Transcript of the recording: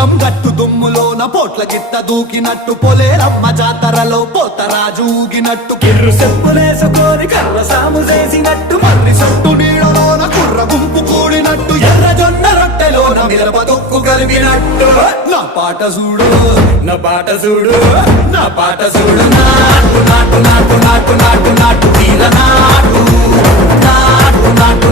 పొలం గట్టు దుమ్ములోన పోట్ల గిట్ట దూకినట్టు పొలేరమ్మ జాతరలో పోతరాజు ఊగినట్టు కిర్రు చెప్పులేసుకొని కర్ర సాము చేసినట్టు మర్రి సొట్టు నీడలోన కుర్ర గుంపు కూడినట్టు ఎర్ర జొన్న రొట్టెలోన మిరప తొక్కు కలిపినట్టు నా పాట చూడు నా పాట చూడు నా పాట చూడు నాటు నాటు నాటు నాటు నాటు నాటు తీర నాటు నాటు నాటు